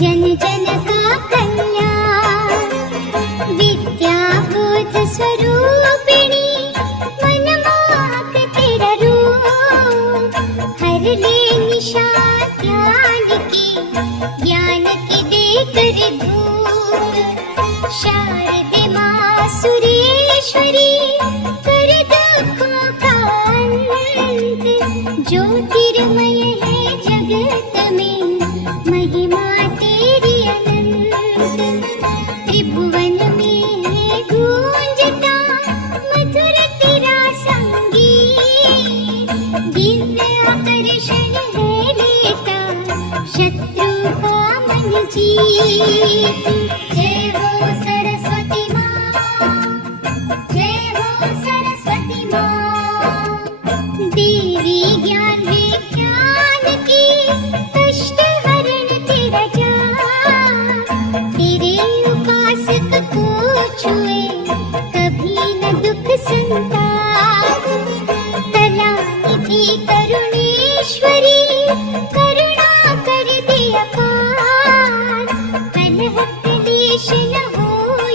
जन जन का कल्याण। विद्या बोध स्वरूपिणी मनमोहक तेरा रूप, हर ले निशा ज्ञान की देकर धूप। शारदे माँ सुरेश्वरी कर दुखों का अंत, ज्योतिर्मय है जगत में महिमा तेरी अनंत। त्रिभुवन में है गूंजता मधुर तेरा संगीत, दिव्य आकर्षण है लेता शत्रु का मन जीत। जय हो सरस्वती माँ, जय हो सरस्वती माँ। देवी ज्ञान विज्ञान की कष्ट हरण तेरा जाप, तेरे उपासक को छुए कभी न दुख संताप। कलानिधि करुणेश्वरी करुणा कर दे अपार, कलह क्लेश न हो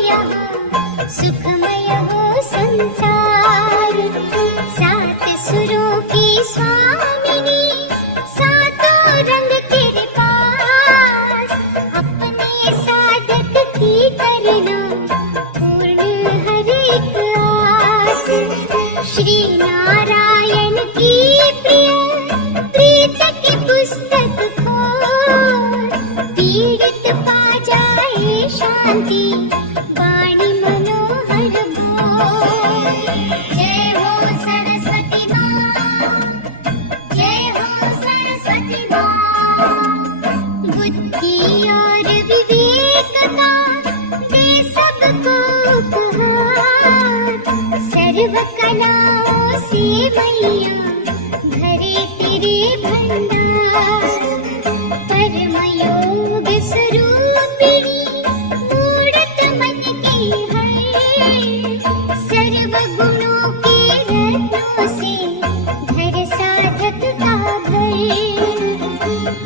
यहाँ सुखमय हो संसार। सात सुरों की स्वामिनी सातों रंग तेरे पास, अपने साधक की करना पूर्ण हर एक आस। श्री नारायण की प्रिय प्रीत की पुस्तक खोल, पीड़ित पा जाए शांति वाणी मनोहर बोल। जय हो सरस्वती माँ, जय हो सरस्वती माँ। बुद्धि और विवेक का दे सबको उपहार, सर्व कलाओं से मैया भरे तेरे भंडार। परम योग स्वरूपिणी मूढ़त मन की है, सर्व गुणों के रत्नों से धर साधक का घर।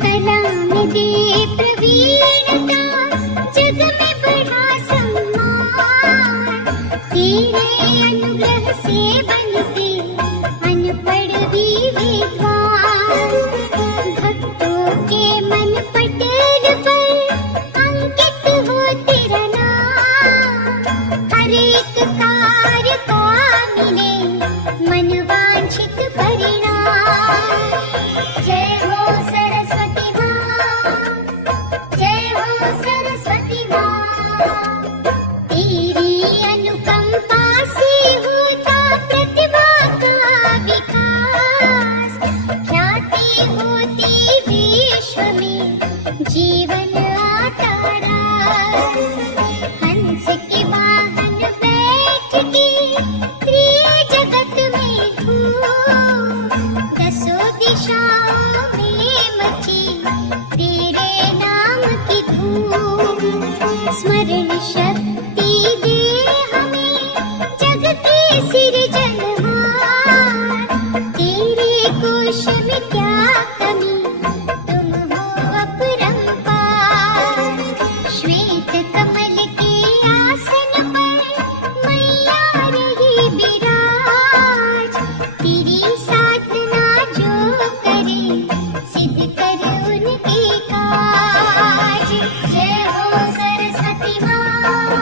कला में दे प्रवीणता जग में बढ़ा सम्मान, तेरे अनुग्रह से बनते अनपढ़ भी विद्वान। भक्तों के मन पटेल पर अंकित हो तेरा नाम, हर एक कार्य का मिले मनवांछित परिणाम। जय हो सरस्वती माँ, जय हो सरस्वती माँ। तेरी अनुकंपा से होता प्रतिभा का विकास, ख्याति होती विश्व में जीवन आता रास। हंस के वाहन बैठ के त्रिजगत में घूम, दसों दिशाओं में मची तेरे नाम की धूम। स्मरण शक्ति दे हमें जग के सिरजनहार, तेरे कोश में क्या कमी तुम हो अपरंपार। श्वेत कमल के आसन पर मैया रही विराज, तेरी साधना जो करे सिद्ध कर उनके काज। जय हो सरस्वती माँ,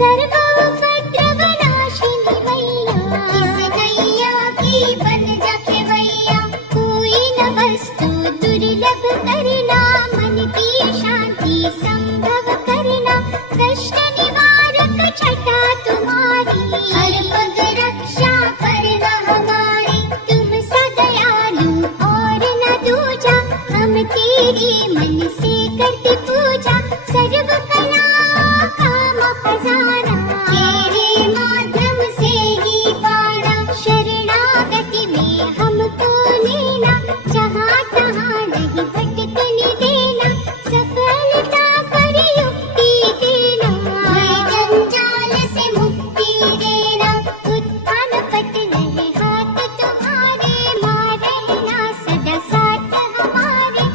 सर्व उपद्रवनाशिनी मैया, इस नैया की बन जा खेवैया। कोई न वस्तु दुर्लभ करना, मन की शांति संभव करना। कष्ट निवारक छटा तुम्हारी, हर पग रक्षा करना हमारी। तुम सदयालु और न दूजा, हम तेरी मन से करती पूजा। सर्व कला काम खजाना, तेरे माध्यम से ही पाना। शरणागति में हमको लेना, जहाँ तहाँ नहीं भटकने देना। सफलता कर युक्ति देना, जंजाल से मुक्ति देना। उत्थान पतन है हाथ तुम्हारे, मारना सदा साथ हमारे।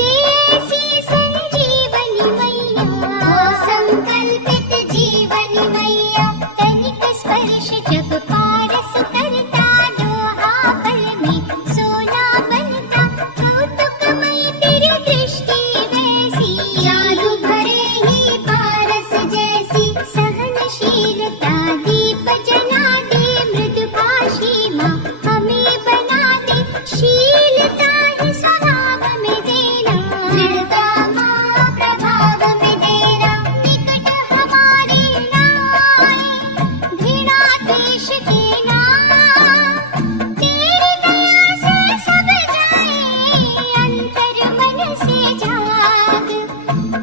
देसी संजीवनी मैया, ओ संकल्पित जीवनी मैया। तनिक स्पर्श जब पारस करता, लोहा बल में सोना बनता। कौतुकमयी तेरी दृष्टि वैसी, जादू भरे ही पारस जैसी। सहनशीलता दीप जना दे, मृदुभाषी माँ हमें बना दे। शीलता ही स्वभाव में देना, दृढ़ता माँ प्रभाव में देना। निकट हमारे ना आए घृणा द्वेष के नाम, तेरी दया से सब जाए अंतर मन से जाग।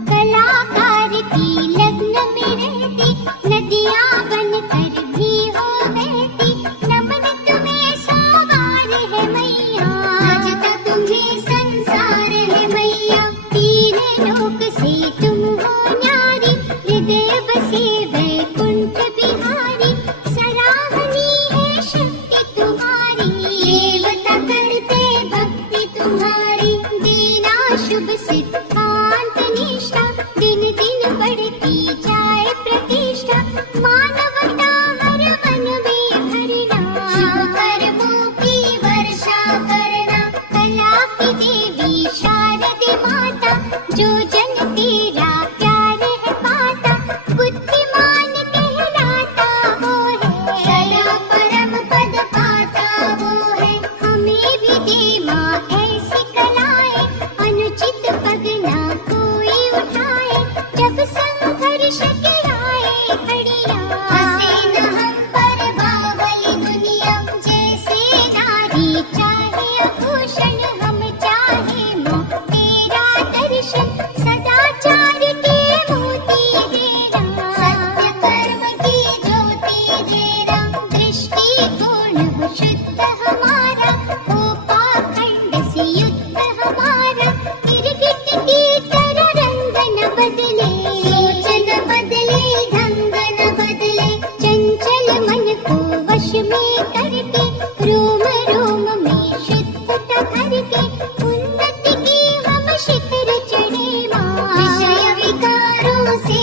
कलाकार की लग्न में रहती, नदियाँ बनकर भी हो बहती। नमन तुम्हें सोवार है मैया, भजता तुम्हें संसार है मैया। तीन लोक से तुम हो न्यारी, हृदय बसे वैकुंठ बिहारी। सराहनीय है शक्ति तुम्हारी, देवता करते भक्ति तुम्हारी। दीना शुभ सिद्धांत निष्ठा, दिन दिन बढ़ती जाए प्रतिष्ठा। मानवता हर मन में भरना, शुभ कर्मों की वर्षा करना। कला की देवी शारदे माता, जो जन तेरा प्यार है पाता। बुद्धिमान कहलाता वो है, सदा परम पद पाता वो है। हमें भी दे माँ ऐसी कलाएं, अनुचित पग ना कोई उठाए। जब संघर्ष के आए घड़ियाँ, हंसे न हम पर बावली दुनिया। जैसे नारी चाहे आभूषण, हम चाहे मोह तेरा दर्शन। सदाचार के मोती देना, सत्य कर्म की ज्योति देना। दृष्टि कोण हो शुद्ध हमारा, हो पाखंड से युद्ध हमारा। गिरगिट की तरह रंग न बदले, सोच न बदले, ढंग न बदले। चंचल मन को वश में करके, रोम रोम में शुद्धता भर के। उन्नति की हम शिखर चढ़े माँ, विषय विकारों से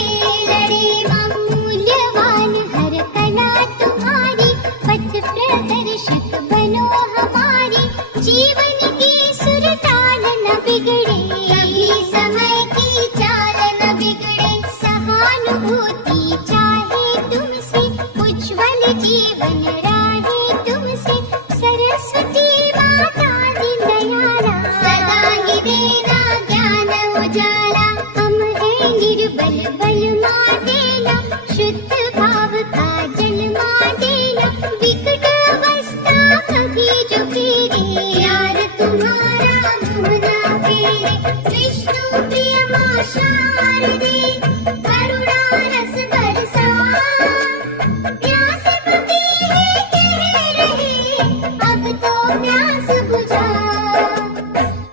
लड़े माँ। मूल्यवान हर कला तुम्हारी, पथ प्रदर्शक बनो हमारी। जीवन की सुरताल न बिगड़े, कभी समय की चाल न बिगड़े। सहानुभूति चाहे तुमसे, उज्ज्वल जीवन राहे तुमसे। सरस्वती माता दीन दयाला, सदा ही देना ज्ञान उजाला। हम हैं निर्बल बल माँ देना, शुद्ध भाव का जल माँ देना। विकट अवस्था कभी जो फेरे, प्यार तुम्हारा मुँह ना फेरे। विष्णु प्रिय माँ शारदे, करुणा रस बरसा। प्यास पति है कह रहे, अब तो प्यास बुझा।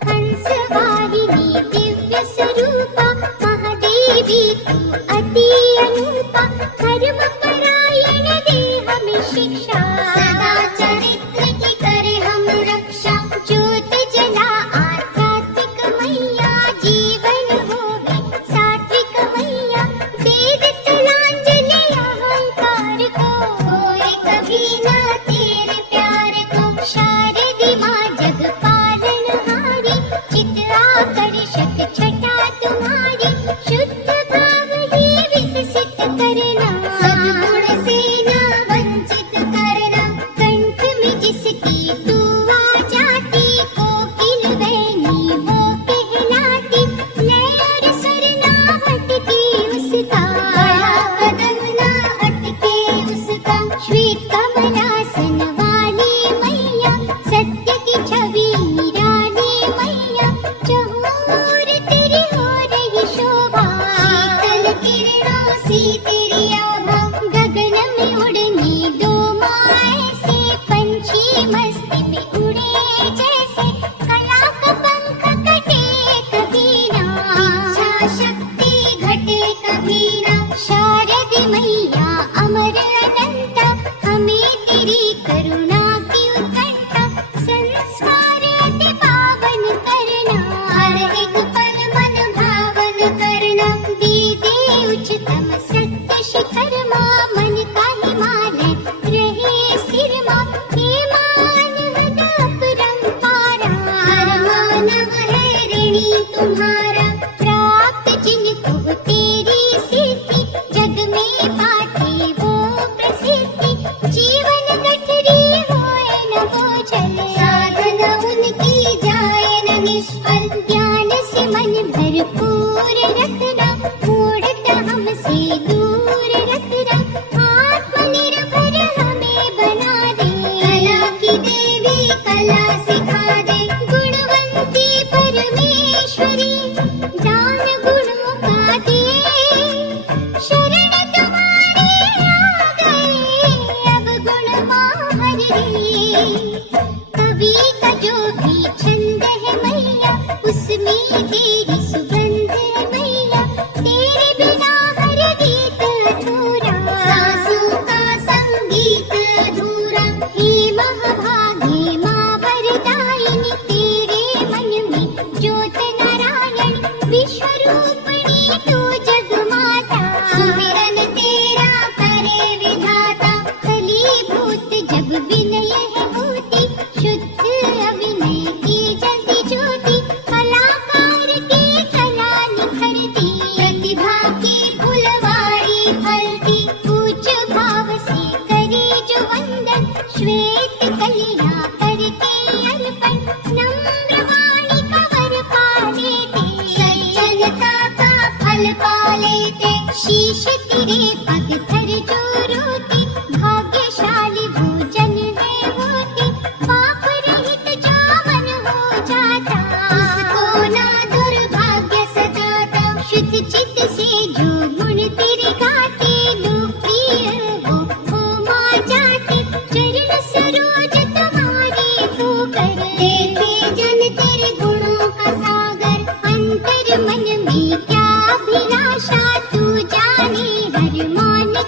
हंस वाहिनी दिव्य स्वरूपा, महादेवी तू अति अनूपा। धर्म परायण दे हमें शिक्षा, सदा चरित्र की करे हम रक्षा। ज्योत जला आध्यात्मिक मैया, जीवन होवे सात्विक मैया। वेद तलांजलि अहंकार को, होए कभी ना तेरे प्यार को। शारदे माँ जग पालनहारी, चित आकर्षक छटा तुम्हारी। शुद्ध भाव ही विकसित करना,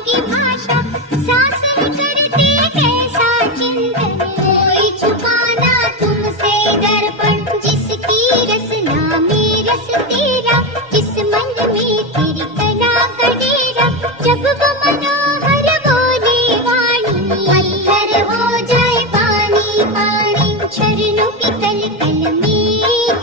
की भाषा, सांस है करते कैसा चिंतन, कोई छुपाना तुमसे दर्पण, जिसकी रसना में रस तेरा, जिस मन में तेरी कला का डेरा, जब वो मनोहर बोले वाणी, पत्थर हो जाए पानी पानी, झरनों की कल कल में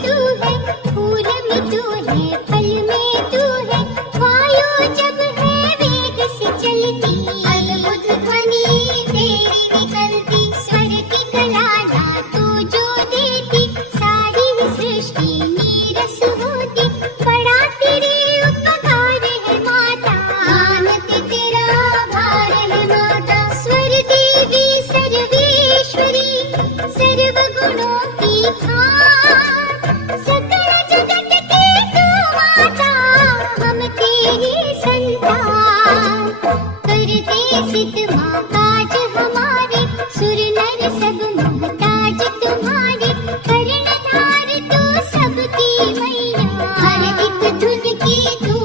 तू है, फूल में तू है, फल में तू है, वायु जब है वेग से चलती, अद्भुत ध्वनि तेरी निकलती, स्वर की कला ना तू जो देती, सारी सृष्टि नीरस होती, बड़ा तेरे उपकार है माता, मानते तेरा भार है माता, स्वर देवी सर्वेश्वरी, सर्व गुणों की खान, सकल जगत की तू माता, हम तेरी संतान, करते सिद्ध माँ काज हमारे, सुर नर सब मोहताज तुम्हारे, कर्णधार तू सबकी मैया, हर एक धुन की तू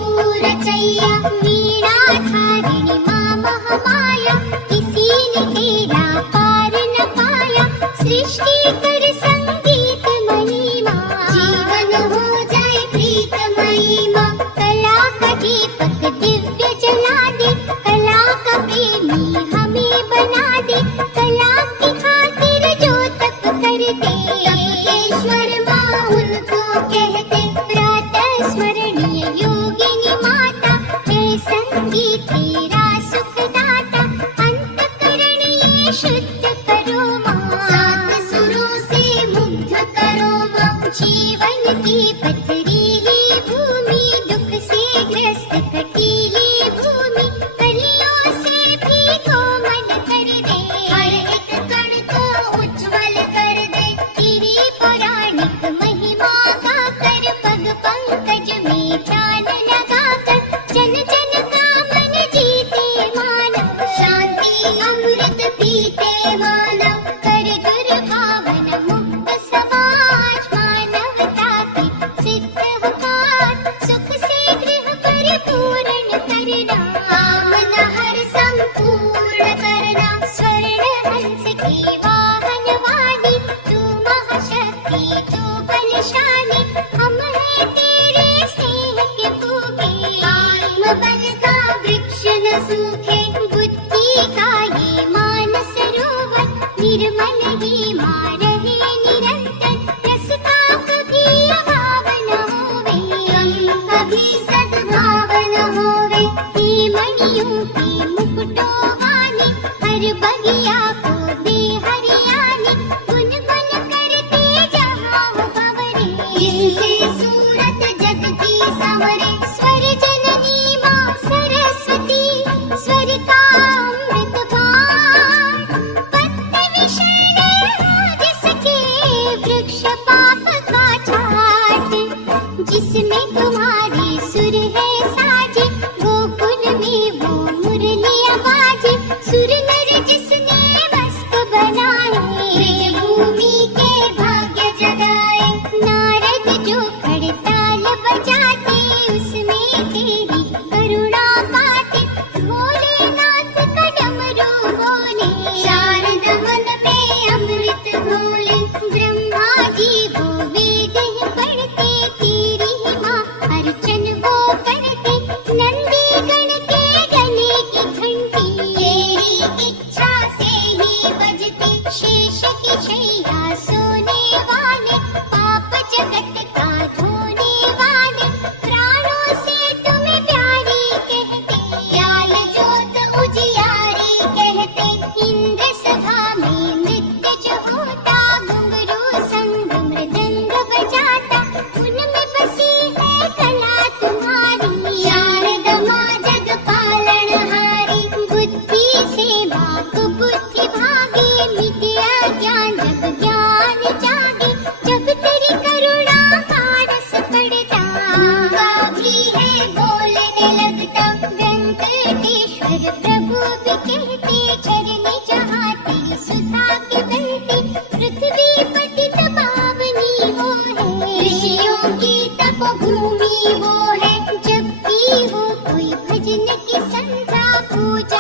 रचैया, वीणा धारिणी माँ महामाया, किसी ने तेरा पार न पाया, सृष्टि कर संगीत महिमा, जीवन हो जाए प्रीत महिमा, कला का दीपक दिव्य जला दे, कला का प्रेमी हमें बना दे, कला की खातिर जो तप कर दे, तपकेश्वर माँ उनको कहते, प्रातः स्मरणीय योगिनी माता, जय संगीत तेरा सुखदाता, अंतःकरण ये शुद्ध करो माँ, सात सुरों से मुग्ध करो माँ, जीवन की पथरीली भूमि, दुख से ग्रस्त कटीली भूमि, कलियों से भी कोमल कर दे, हर एक कण को उज्जवल कर दे, तेरी पौराणिक महिमा गाकर, पग पंकज में ध्यान लगाकर, जन जन का मन जीते मानव, शांति अमृत पीते मानव, कर दुर्भावन मुक्त समाज, मानवता की सिद्ध हो कार, सुख से गृह परिपूर्ण करना, कामना हर संपूर्ण करना, स्वर्ण हंस की वाहन वाणी, तू महाशक्ति तू बलशाली, हम हैं तेरे स्नेह के भूखे, आत्म बल का वृक्ष न सूखे, बुद्धि का ये मानस सरोवर, निर्मल ही माँ रहे निरंतर, रस का कभी अभाव न होवे, कभी सद्भाव न होवे, हे मणियों की मुकुटों वाली, हर बगिया को दे हरियाली, गुन गुन करते जहाँ हो भंवरे, जिससे सूरत जग की संवरे, स्वर जननी माँ सरस्वती, स्वर का अमृत पान, पत्ते विषैले हो जिसके, वृक्ष पाप का छाट, जिसमें तुम्हारी सुर है साजे, गोकुल में वो मुरलियाँ बाजे, सुर नर जिसने मस्त बनाए, ब्रज भूमि के भाग्य जगाए, नारद जो खड़ताल बजाते, उसमें तेरी करुणा पाते, भोलेनाथ का डमरू बोले, शारद मन पे अमृत घोले, ब्रह्मा जी वो वेद ही पढ़ते, तेरी ही माँ अर्चन वो करते, नंदी गण के गले की घंटी, तेरी इच्छा से ही बजती, शेष की शैया सोने वाले, पाप जगत का धोने वाले, प्राणों से तुम्हें प्यारी कहते, ज्ञान ज्योत उजियारी कहते, इंद्र सभा में नृत्य जो होता, घुंघरू संग मृदंग बजाता, उनमें बसी है कला तुम्हारी, शारद माँ जग पालनहारी, बुद्धि से माँ को बुद्धि भागे, मिट्या ज्ञान जब ज्ञान जागे, जब तेरी करुणा का रस पड़ता, गंगा भी है बोलने लगता, वेंकटेश्वर प्रभु भी कहते, झरने जहाँ तेरी सुधा की बहती, पृथ्वी पतित पावनी वो है, ऋषियों की तप भूमि वो है, जब भी हो कोई भजन की संध्या, पूजा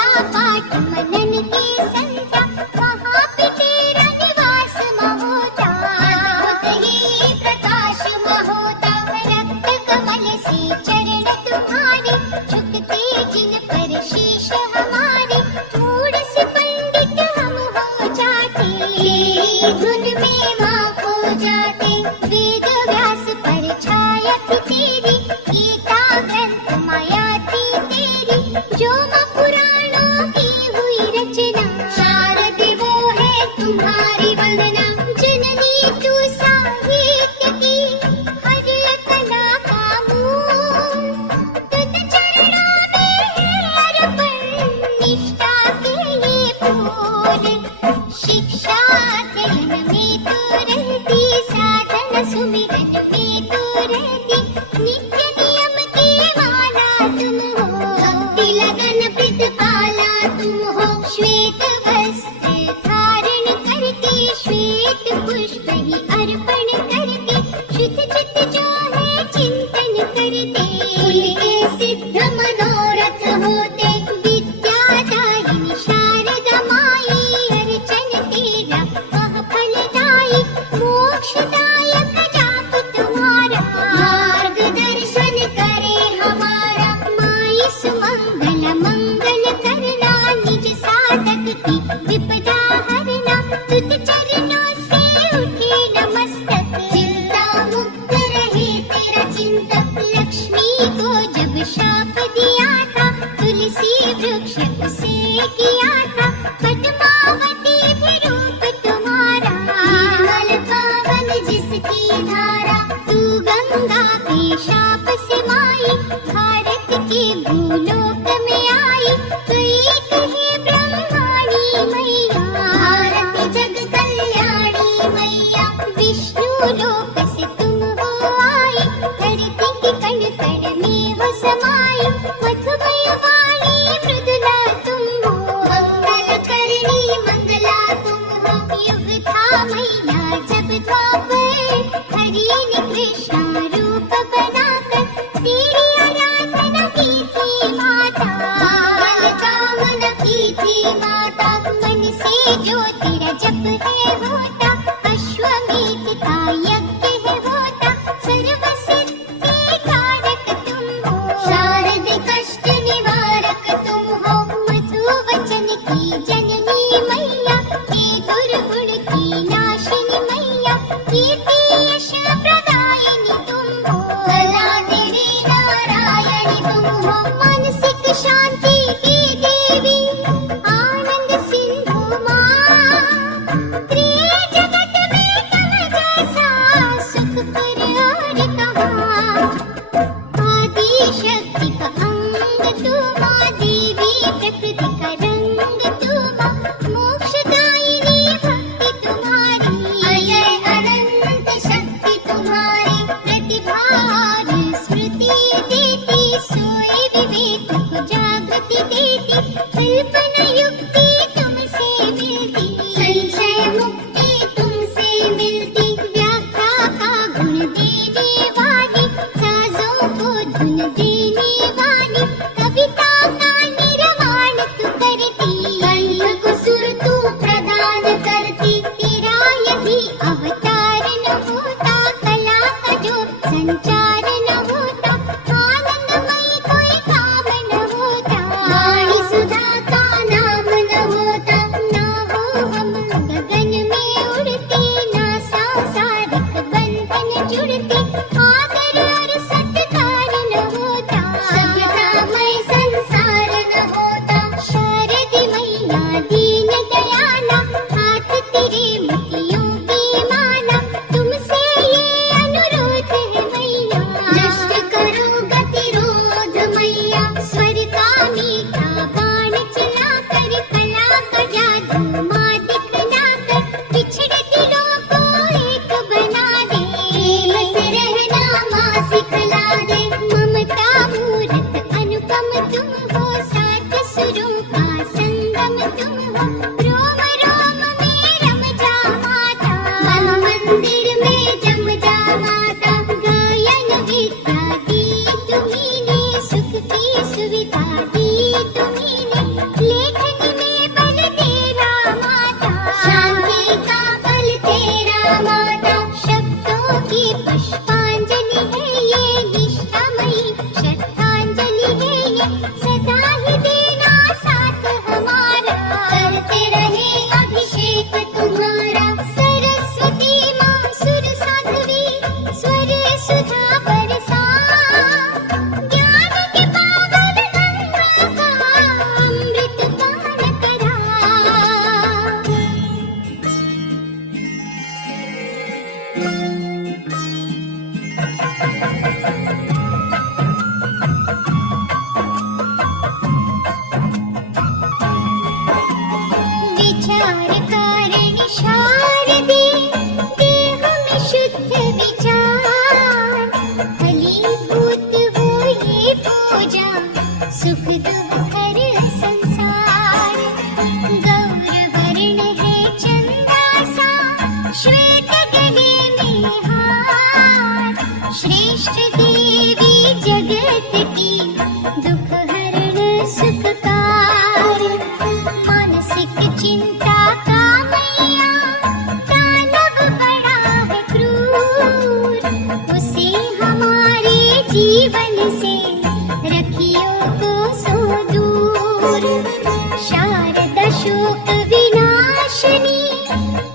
उसे किया था, पद्मावती भी रूप तुम्हारा। निर्मल पावन जिसकी धारा, तू गंगा के शाप से माई, भारत के भूलोक में आई। तू एक ही ब्रह्माणी मैया, भारत जग कल्याणी मैया। विष्णु लोक से तुम हो आई, धरती के कण कण में हो समाई। मधुमय वाणी मृदुला तुम हो, मंगल करनी मंगला तुम हो। युग था मैया जब द्वापर, हरि ने कृष्णा रूप बनाकर तेरी आराधना की थी माता। मंगल कामना की थी माता, मन से जो तेरा जप है होता। अश्वमेध का यज्ञ है होता, सर्व सिद्धि कारक तुम हो। शारद कष्ट निवारक तुम हो, मधु वचन की जननी मैया। हे दुर्गुण की नाशिनी मैया, कीर्ति यश प्रदायिनी तुम हो। कला देवी नारायणी तुम हो, मानसिक शांति की देवी, आनंद सिंधु माँ। त्रिजगत में तुम जैसा सुख कर और कहाँ। आदि शक्ति का अंग तुम माँ, देवी प्रकृति का रंग तुम माँ। मोक्षदायिनी भक्ति तुम्हारी, अजय अनंत शक्ति तुम्हारी। प्रतिभा और स्मृति देती, सोए विवेक को जागृति देती। कल्पना युक्ति तुमसे मिलती, संशय मुक्ति तुमसे मिलती। व्याख्या का गुण देने वाली, साजों को धुन देने वाली। कविता का निर्माण तू करती, कंठ को सुर तू प्रदान करती। तेरा यदि अवतार न होता, कला का जो संचार न होता। आनंदमयी कोई काम न होता, वाणी सुधा का नाम न होता। ना हो हम गगन में उड़ते, ना सांसारिक बंधन जुड़ते। आदर और सत्कार न होता, सभ्यतामय संसार न होता। शारदे मैया दीन दयाला, हाथ तेरे मोतियों की माला। तुमसे ये अनुरोध है मैया, नष्ट करो गतिरोध मैया। स्वर का मीठा बाण चलाकर, कला का जादू माँ दिखलाकर। बिछड़े दिलों को एक बना दे, प्रेम से रहना माँ सिखला दे। ममता मूरत अनुपम तुम हो, सात सुरों का संगम तुम हो। रोम रोम में रम जा माता, मन मंदिर में जम जा माता। गायन विद्या दी तुम्ही ने, सुख की सुविधा दी तुम्ही ने। लेखन में बल तेरा माता, शांति का बल तेरा माता। शब्दों की पुष्पांजलि है ये, निष्ठामयी श्रद्धांजलि है ये। सदा ही देना साथ हमारा, करते रहे अभिषेक तुम्हारा। सरस्वती माँ सुर साध्वी, स्वर सुधा बरसा। ज्ञान के पावन गंगा का अमृत पान करा। विचार कारण शारदे, देह में शुद्ध विचार। फलीभूत हो ये पूजा, सुख दुख हर संसार। गौर वर्ण है चंदा सा, श्वेत गले में हार। श्रेष्ठ देवी जगत की, दुख हरण सुखकार। मानसिक चिंता का मैया, दानव बड़ा है क्रूर। उसे हमारे जीवन से रखियो को सो दूर। शारदा शोक विनाशिनी,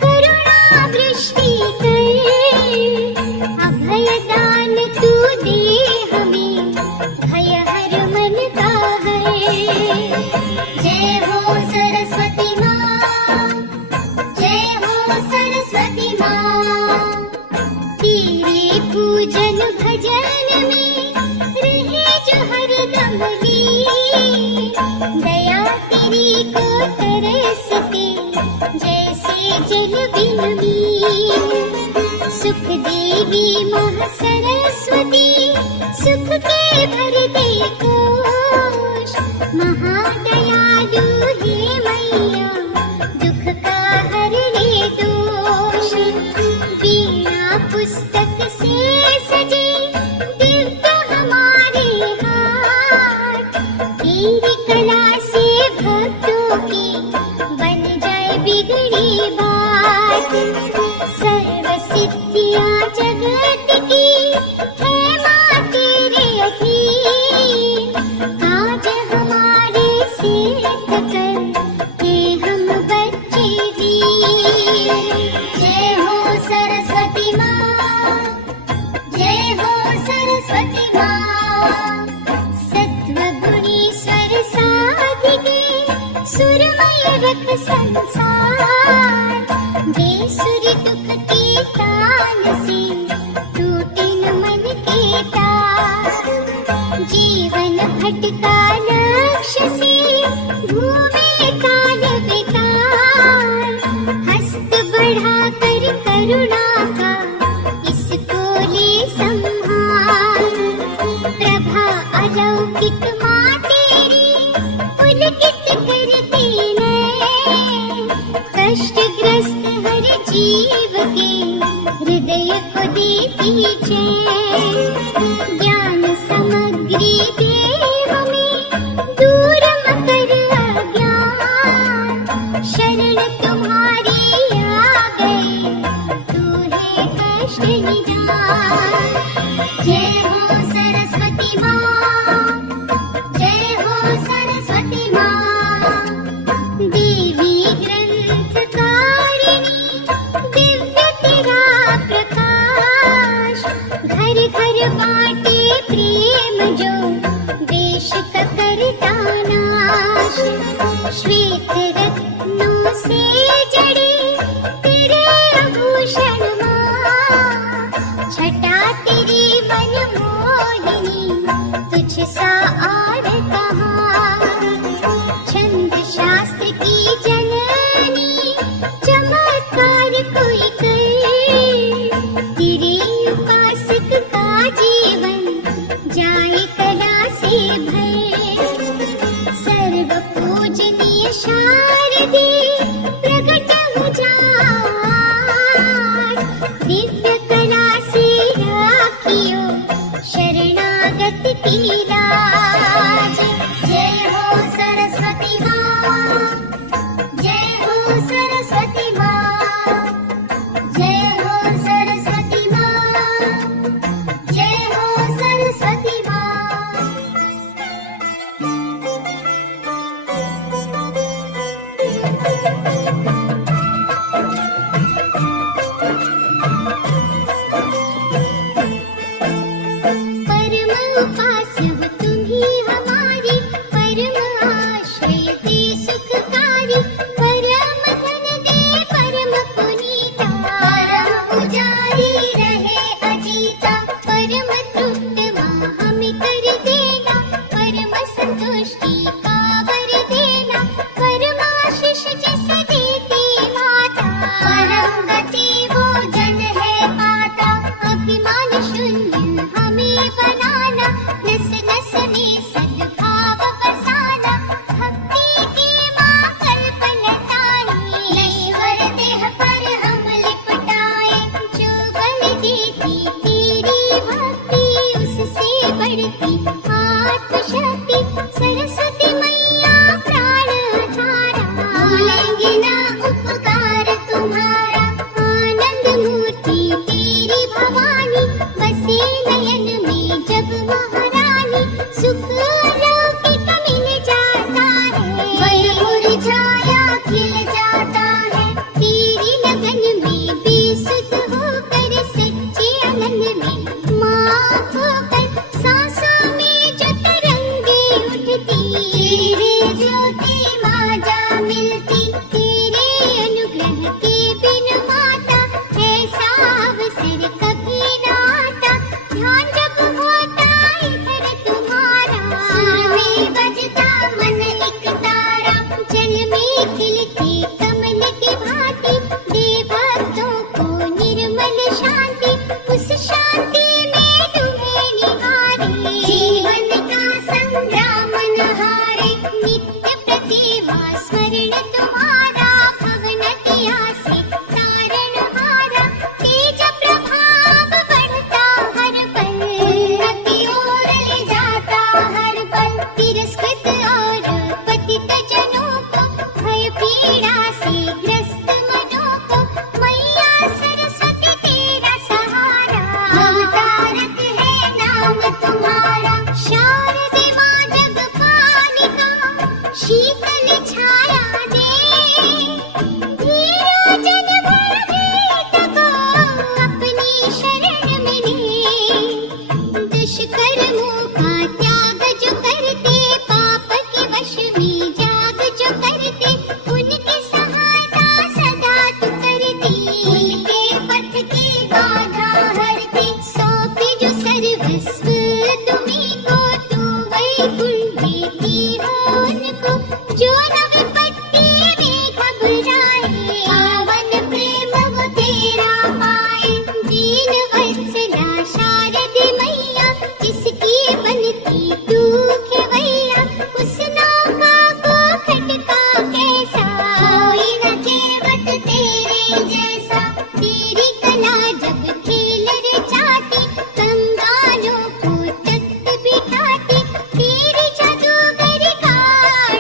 करुणा वृष्टि कर। अभय दान तू दे हमें, भय हर मन का है। परी को तरसते जैसे जल बिन मीन। सुख देवी महा सरस्वती सुख के भर दे कोश। महादयालु हे मैया दुख का हर ले दोष। वीणा पुस्तक से सजे दिव्य हमारे हाथ। तेरी कला से भक्तों की बन जाए बिगड़ी बात। सर्व सिद्धियां जगत की है माँ तेरे अधीन। आज हमारे सिर कर के हम बच्चे दीन। जय हो सरस्वती माँ, जय हो सरस्वती माँ। सत्वगुणीश्वर साधिके सुरमय रख संसार। बेसुरी दुख के तान से टूटे न मन के तार। जीवन भटका लक्ष्य से घूमे काल बेकार। हस्त बढ़ा कर करुणा का इसको ले संभाल। प्रभा अलौकिक माँ तेरी पुलकित करती नैन। कष्टग्रस्त हर जीव के हृदय को देती चैन। ज्ञान समग्री दे हमें दूर मकर अज्ञान। शरण तुम्हारी आ गए तू है कष्ट निदान। जय हो सरस्वती माँ, जय हो सरस्वती माँ। देवी ग्रंथकारिणी दिव्य तेरा प्रकाश। घर घर बांटे प्रेम जो देश का करता नाश। श्वेत रत्नों से जड़े तेरे आभूषण माँ। छटा तेरी मनमोहिनी तुझ सा और कहाँ। छंद शास्त्र की जननी चमत्कार कोई कर। तेरे उपासक का जीवन जाए कला से भर। सर्व पूजनीय शारदे प्रकट हो जाओ आज। दिव्य कला से राखियो शरणागत की लाज। जय हो सरस्वती माँ, जय हो सरस्वती माँ। जय हो सरस्वती माँ, जय हो सरस्वती माँ। परम उपास्य हो तुम ही हमारी। परम आश्रय दे सुखकारी। परम धन दे परम पुनीता। परम पुजारी रहे अजीता। परम तृप्त माँ हमें कर देना। परम संतुष्टि का वर देना। परम आशीष जैसे देती माता। परम गति वो जन है पाता। अभिमान शून्य हमें बनाना। नस नस में सद्भाव बसाना। भक्ति की माँ कल्पलताएं ईश्वर देह पर हम लिपटाए। जो बल देती तेरी भक्ति उससे बढ़ती आत्मशक्ति। सरस्वती मैया प्राण धारा भूलेंगे ना उपकार तुम्हारा। आनंद मूर्ति तेरी भवानी बसे नयन में जब महारानी। सुख अलौकिक मिल जाता है वही मुरझाया खिल जाता है। तेरी लगन में बेसुध होकर सच्चे आनंद में माँ होकर सांसों में जो तरंगे उठती। तेरे ज्योति माँ जा मिलती। तेरे स्मरण तुम्हारा भवनतिया से तारण हारा तेज प्रभाव बढ़ता हर पल गति और ले जाता हर पल तिरस्कृत और पतित जनों को भय पीड़ा से ग्रस्त मनों को मैया सरस्वती तेरा सहारा अवतारक है नाम तुम्हारा शारदे माँ जगपालिका शीतल छाया दे धीरो जन भयभीत को अपनी शरण में ले दुष्कर्मों का त्याग जो करते पाप के वश में जाग जो करते उनकी सहायता सदा तू करती उनके पथ की बाधा हरती सौंपे जो सर्वस्व तुम्हीं को तू वैकुंठ देती हो उनको जो न विपत्ति में घबराए पावन प्रेम वो तेरा पाए दीन वत्सला शारदे मैया किसकी बनती तू खेवैया उस नौका को खटका कैसा कोई न केवट तेरे जैसा तेरी कला जब खेल रचाती कंगालों को तख्त बिठाती तेरी जादूगरी का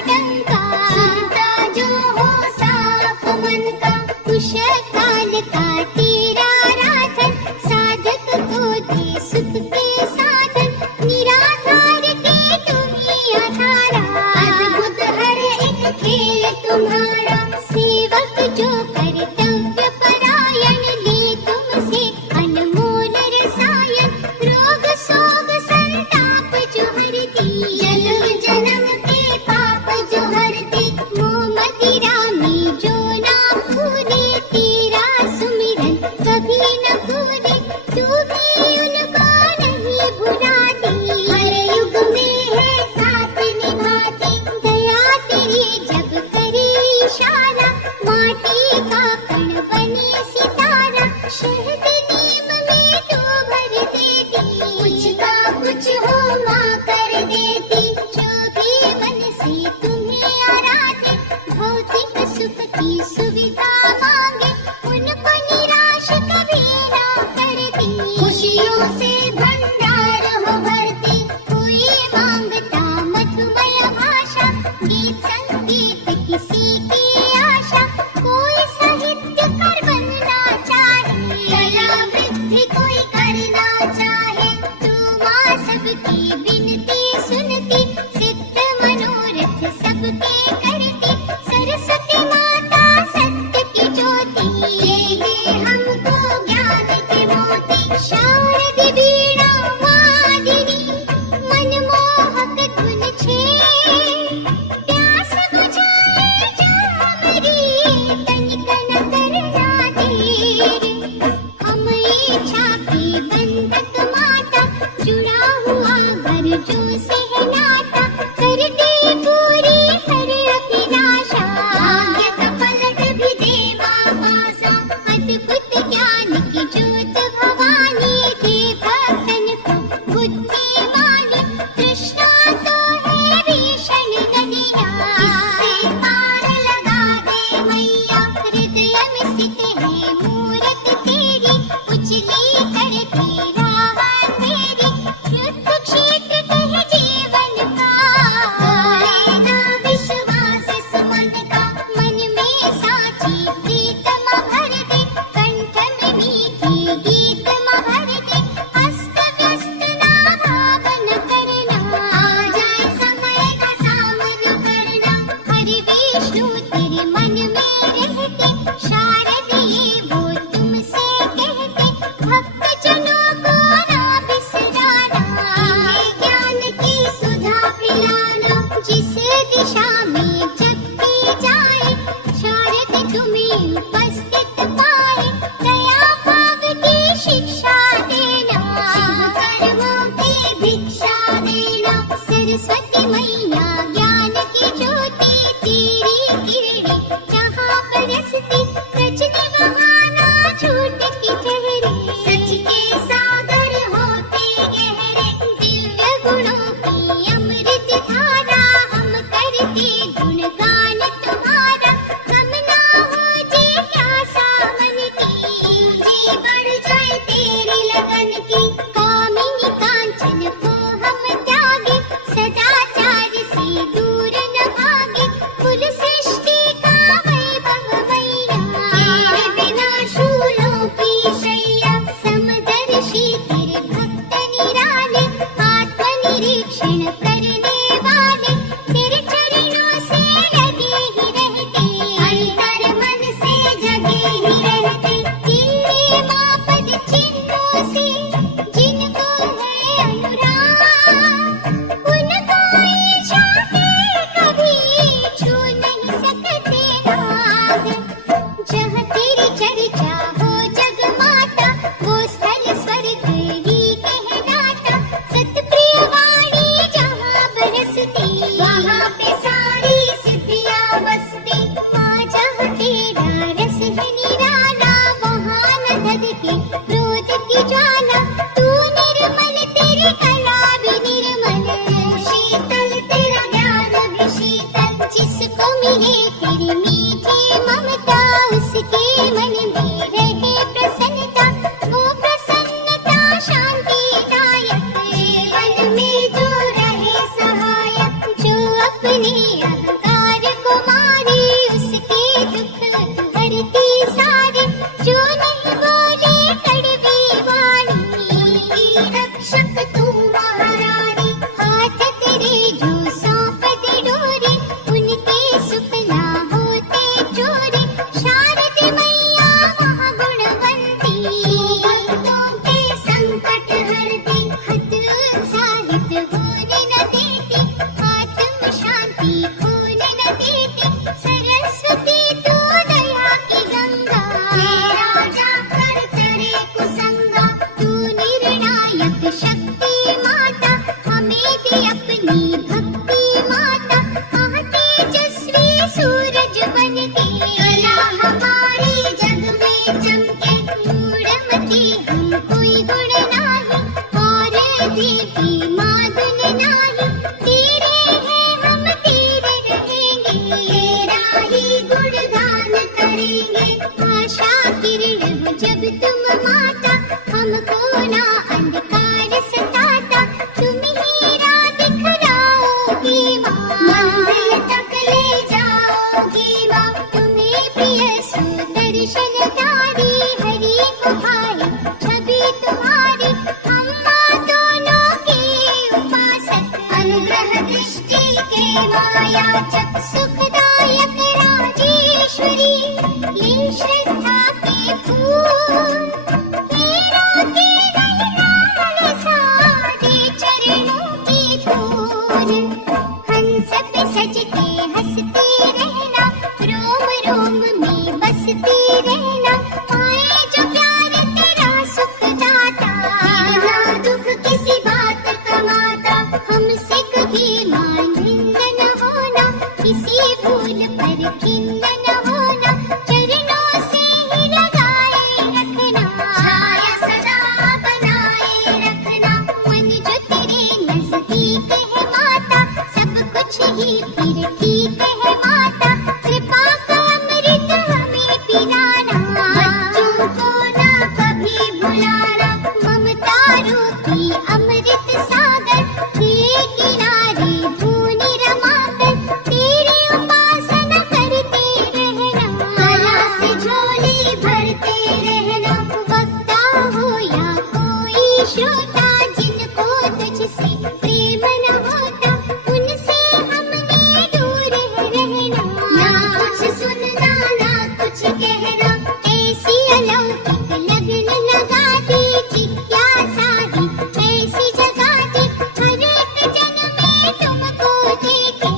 डंका सुनता जो हो साफ मन का कुश काल का तेरा राधन साधक को दे सुख के साधन निराधार के तुम्हीं आधारा अद्भुत हर एक खेल तुम्हारा सेवक जो कर्तव्य परायण ले तुमसे अनमोल रसायन रोग सोग संताप जो हरती जन्म जन्म के पाप जो हरती मोह मदिरा में जो ना भूले तेरा सुमिरन कभी न भूले तू भी उनको नहीं भुलाती हर युग में है साथ निभाती दया तेरी जब करे इशारा माटी का कण बने सितारा शहद नीम में तू भर देती कुछ का कुछ हो माँ कर देती जो भी मन से तुम्हें आराधे भौतिक सुख की सुविधा मांगे उनको निराश कभी ना करती खुशियों से भंडार हो भरती कोई मांगता मधुमय भाषा गीत संगीत किसी की आशा कोई साहित्य कर बनना चाहे कला वृद्धि कोई करना चाहे तू माँ सबकी विनती सुनती सिद्ध मनोरथ सबके करती सरस्वती माता सत्य की ज्योति ये हमको ज्ञान के मोती शारदे वीणा वादिनी मनमोहक धुन छे प्यास बुझाए जो मिले तेरी मीठी ममता, उसके मन में रहे प्रसन्नता, वो प्रसन्नता शांतिदायक, जीवन में जो रहे सहायक, जो अपने अहंकार को मारे, उसके दुख हरती सारे, जो नहीं बोले कड़वी वाणी, रक्षक तू महारानी, हाथ तेरे जो सौंप दे डोरे, उनके सुपना होते चोरी, शारद मैया महागुणवंती, भक्तों के संकट हरती, हत उत्साहित होने न देती, आत्म शांति खोने न देती, सरस्वती तू दया की गंगा, तेरा जाकर तरे कुसंगा, तू निर्णायक शक्ति माता, हमें दे अपनी भक्ति माता, हाँ तेजस्वी सूरज बन के, कला हमारी जग में चमके, मूढ़मती हम कोई गुण नाही, और देवी माधुन नाही, तेरे हैं हम तेरे रहेंगे, तेरा ही गुणगान करेंगे, आशा किरण हो जब तुम माता, हमको ना अंधकार सताता, तुम ही राह दिखलाओगी माँ, मंजिल तक ले जाओगी माँ, तुम्हें प्रिय सुदर्शन धारी, हरि को भाई छवि तुम्हारी, हम माँ दोनों के उपासक, अनुग्रह दृष्टि के मायाचक, सुखदायक राजेश्वरी, ये श्रद्धा के फूल, हीरों के नैनाल सादे चरणों की धूल, हंस पे सज के हंसते रहना, रोम रोम में बसते रहना, पाए जो प्यार तेरा सुख दाता, बिना दुख किसी बात कमाता, हमसे कभी मान भिन्न न होना, किसी भूल पर खिन्न न होना, चरणों से ही लगाए रखना, छाया सदा बनाए रखना, मन जो तेरे नजदीक है माता, सब कुछ ही फिर ठीक है माता, कृपा का अमृत हमें पिलाना, बच्चों को ना कभी भुलाना, ममता रूपी अमृत सागर के किनारे धूनी रमाकर, तेरी उपासना करते रहना, कला से झोली भरते रहना, वक्ता हो या कोई श्रोता, जिनको तुझसे प्रेम न होता, उनसे हमने दूर रहना, ना कुछ सुनना ना कुछ कहना, ऐसी अलौकिक लगन लगा दी, जिज्ञासा ही ऐसी जगा दी, हर एक जन में तुमको देखे,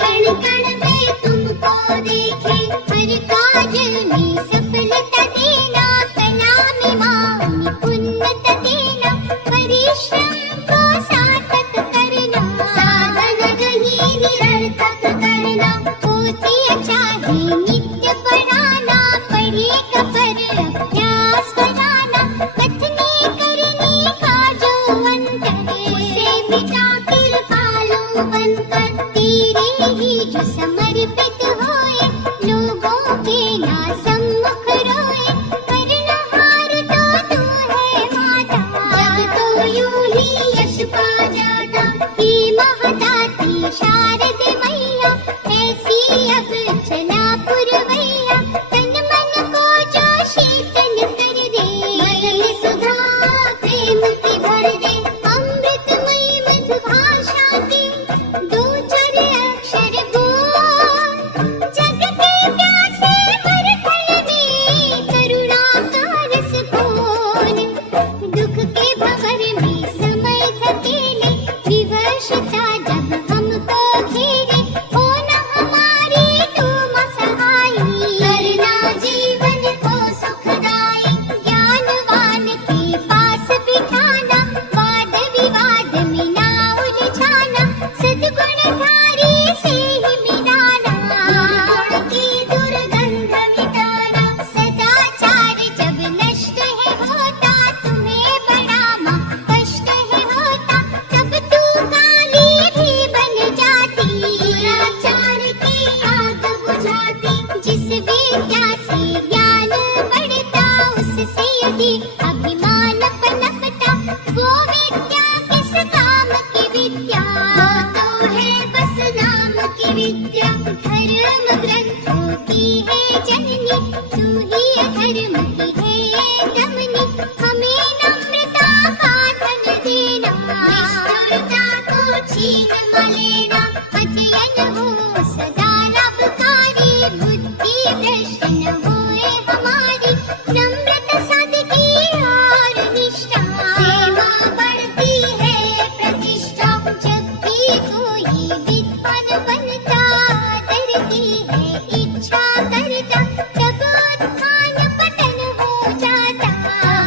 कण कण में तुमको देखे, हर काज में सफलता देना, कला में माँ निपुणता देना, परिश्रम को सार्थक करना, साधन कहीं निरर्थक करना, होती चाहे नित्य पढ़ाना, पढ़े कपर अभ्यास कराना, कथनी करनी का जो अंतर, उसे मिटा कृपालु बनकर, तेरे ही जो समर्पित होए, लोगों के ना सम्मुख रोए, करनहार तो तू है माता, जग तो यूं ही यश पा जाता, हे महदाती शारद मैया, ऐसी अब चला पुरवैया, तन मन को जो शीतल कर दे, मयल सुधा प्रेम की भर दे, अमृतमयी मधुभाषा की दो चार अक्षर बोल, जग के प्यासे भर थल विद्या से ज्ञान बढ़ता, उससे यदि अभिमान पनपता, वो विद्या किस काम की विद्या, तो है बस नाम की विद्या। धर्म ग्रंथों की है जननी, तू ही अधर्म की है दमनी, हमें नम्रता का धन देना, निष्ठुरता को छीन न लेना, अध्ययन हो सदा लाभकारी, बुद्धि भ्रष्ट न होए हमारी, नम्रता सादगी और निष्ठा, सेवा बढ़ती है प्रतिष्ठा, जब भी कोई विद्वान बनता, डरती है इच्छा करता, तब उत्थान पतन हो जाता,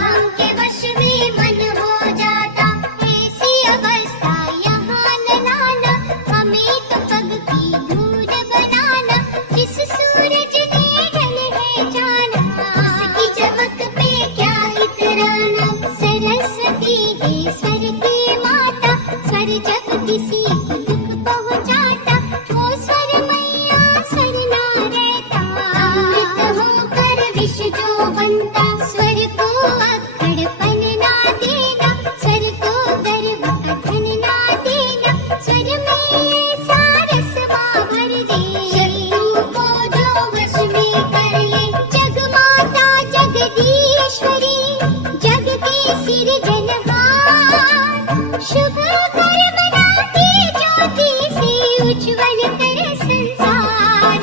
हम के वश में मन हो जाता, ऐसी अवस्था यहाँ न लाना, हमें तो पग की धूल बनाना, जिस सूरज ने ढल है जाना, उसकी चमक पे क्या इतराना, सरस्वती है स्वर की माता, स्वर जब किसी को दुख पहुंचाता, वो स्वर मैया स्वर ना रहता, अमृत होकर विष जो बनता, स्वर को अक्खड़पन ना देना, स्वर को गर्व का धन ना देना, स्वर में ऐसा रसवा भर दे, शत्रु को जो वश में कर ले, जग माता जगदीश्वरी, जग की सिरजनहार, शुभ कर्म बनाती ज्योति से उज्ज्वल करे संसार,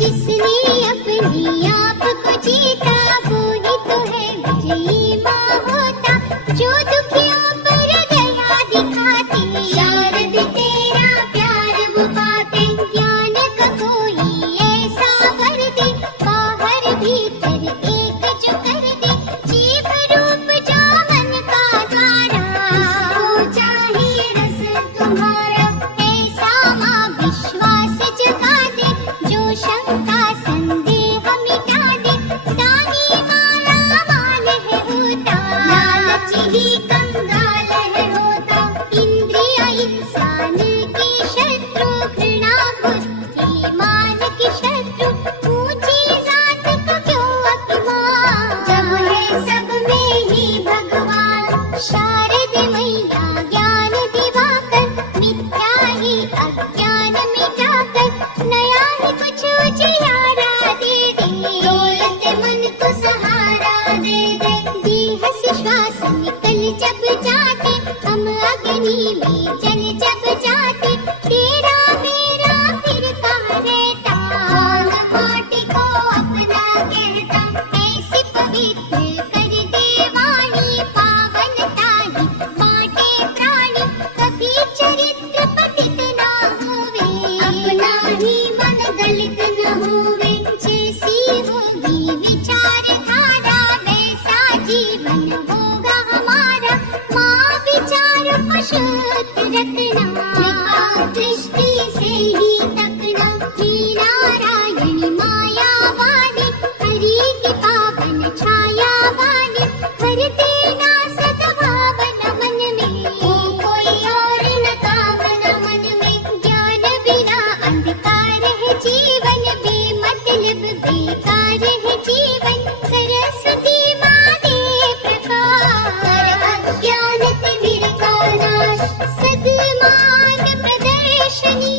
जिसने अपने आप को जीता, वो ही तो है विजयी माँ होता, जो दुखियों पर दया दिखाती, शारद तेरा प्यार वो पाते, ज्ञान का कोई ऐसा भर दे, बाहर भीतर एक जो कर दे, जीव रूप जो मन का द्वारा, उसको चाहे रस तुम्हारा, ऐसा माँ विश्वास जगा दे, जो शंका संदेह मिटा दे, ताही माला माल है होता, लालच ही कंगाल है होता, इंद्रिय इंसान की शत्रु, घृणा बुद्धि मान की शत्रु, ऊंची जात को क्यों अभिमान, जब है सब में ही भगवान, शारद मैया ज्ञान दिवाकर, मिथ्या ही अज्ञान मिटाकर, नया ही कुछ उजियारा दे दे, दौलत मन को सहारा दे दे, देह से श्वास निकल जब जाते, हम अग्नि में जल जब जाते, तेरा मेरा फिर कहाँ रहता, कौन माटी को अपना कहता, ऐसी पवित्र कर दे वाणी, पावनता ही बाटे प्राणी, कभी चरित्र पतित ना होवे, अपना ही मन दलित न होवे, जैसी होगी विचारधारा, वैसा जीवन होगा हमारा, माँ विचार को शुद्ध रखना, कृपा दृष्टि से ही तकना, ही नारायणी माया वाणी, हरि की पावन छाया वाणी, भर देना सद्भावन मन में, हो कोई और न कामना मन में, ज्ञान बिना अंधकार है जीवन, बेमतलब बेकार है जीवन, सरस्वती माँ दे प्रकाश, अज्ञान तिमिर का नाश, सद्मार्ग प्रदर्शनी,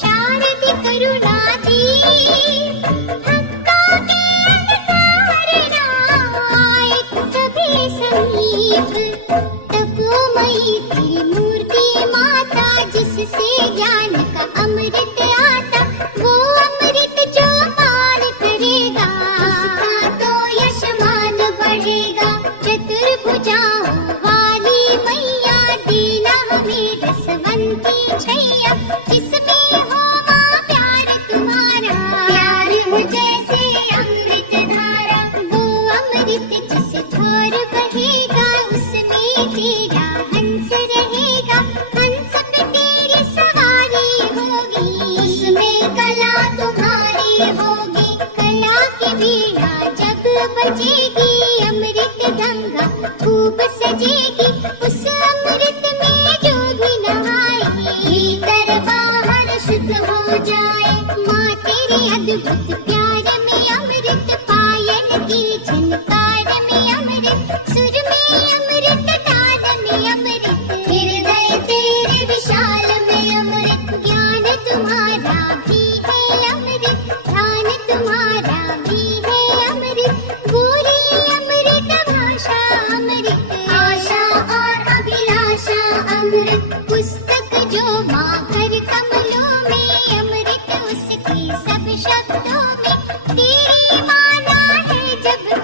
शारदि करुणा दी, भक्तों के अंधकार ना आए कभी समीप, तपोमयी त्रिमूर्ति माता, जिससे ज्ञान का अमृत आता, वो अमृत जो पान करेगा, उसका तो यशमान बढ़ेगा, चतुर्भुजाओं वाली मैया, दीना हमें रसवंती छैया, जिसमें हो माँ प्यार तुम्हारा, प्यार हो जैसे अमृत धारा, वो अमृत जिस छोर बहेगा, उसमें तेरा हंस रहेगा, हंस पे तेरी सवारी होगी, उसमें कला तुम्हारी होगी, कला की वीणा जब बजेगी, अमृत गंगा खूब सजेगी, उस अमृत में जो भी नहाए, भीतर बाहर शुद्ध हो जाए, माँ तेरे अद्भुत प्यार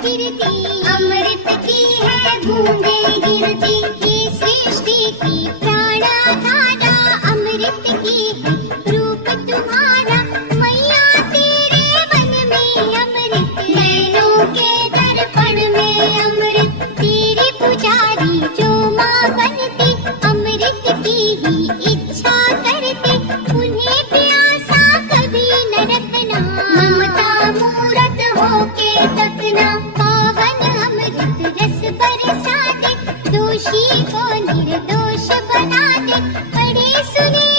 फिरती, अमृत की है बूंदे गिरती, ये सृष्टि की प्राणधारा अमृत की है रूप तुम्हारा। मैया तेरे वन में अमृत, नैनों के दर्पण में अमृत, तेरी पुजारी जो माँ बनती, अमृत की ही इच्छा करते, उन्हें प्यासा कभी न रखना, ममता मूरत होके तकना, पावन अमृत रस बरसा दे, दोषी को निर्दोष बना दे, पढ़े सुने